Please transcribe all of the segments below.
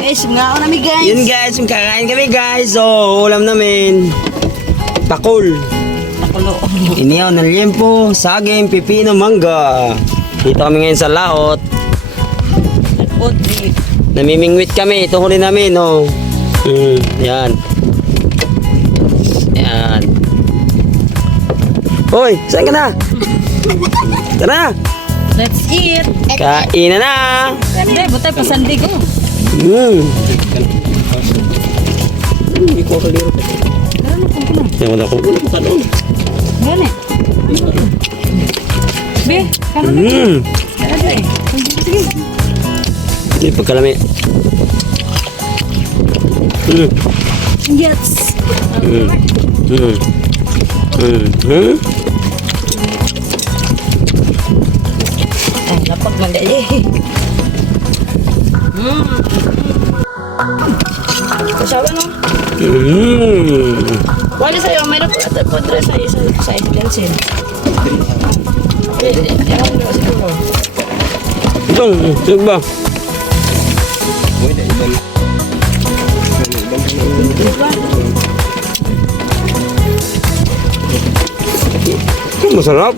Guys, nga ako namin guys. Yun guys, kakain kami guys. So, ulam namin. Pakul. Nakulo. Inihaw ng liempo, saging, pipino, mangga. Dito kami ngayon sa laot. Nagputri. Namimingwit kami. Ito huli namin, oh. Yan. Yan. Hoy, saan ka na? Tara na. Let's eat. Kain na. Sande, butay pa sande ko. Hindi ko kaliro. Ano kung kuno? Yan, wala ko. Gani. Be, kano na? Dada eh. Sige. Hindi, pagkalami. Yes. Ay, lapag man dali. Kasawa no? Wala sa'yo, may napodre sa isa lensin. Yan mo siguro. Itong, sige ba? Masarap.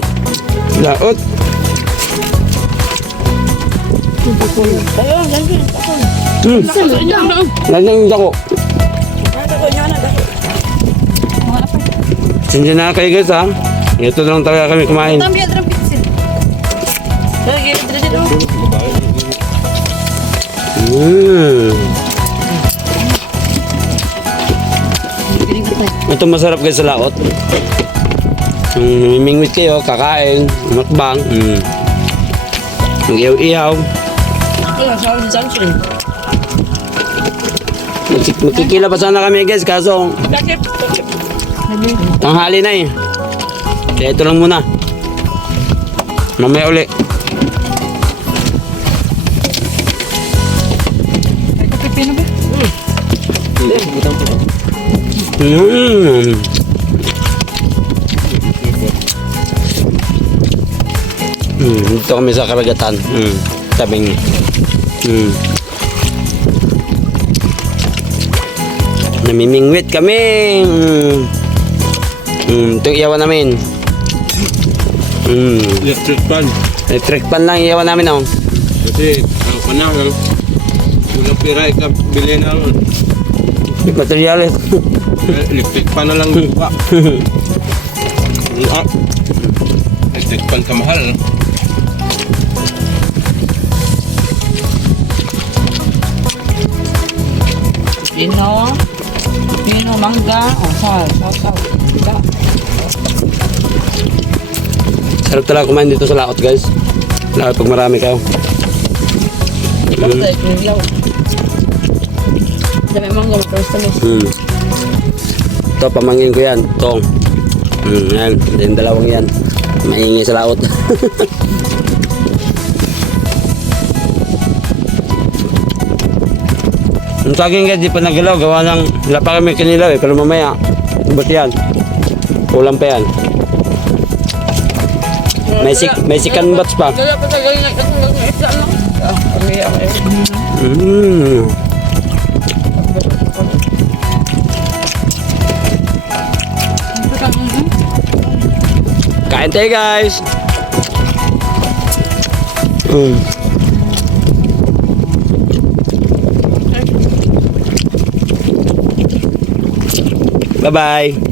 Laot. Tayo, lansin. Lansin ako. Sindihan na kayo guys ha. Ito lang talaga kami kumain. Tambihan terang pitsin. Lagi dito. Ito masarap guys sa laot. Mimingwit kayo, kakain, makbang. Mag-ihaw-ihaw. Iya, sawa si Johnson. Magkikila pa sana kami guys, kaso Dakip. tanghali na eh. Kaya ito lang muna. Mamaya uli. Pipino ba? Dito kami sa karagatan. Tabing. Namimingwit kami. Ito yung iyawan namin. Electric fan. Electric pan lang iyawan namin oh. Kasi ang panahon, walang pira ikabili ng Materialis. electric fan na lang buka. Electric fan kamahal. Pino, mangga, saw. Sarap talaga kumain dito sa laot guys. Lalo pag marami kayo. Dami mangga, matamis. Ito pamangin ko yan. Tong. Yan. Yung dalawang yan. Maingi sa laot. Yung saging guys, di pa nagalaw. Gawa ng, wala pa kami kanilaw eh. Pero mamaya, ubos yan. Kulang pa yan. May second batch pa. Kain tayo guys. Bye bye.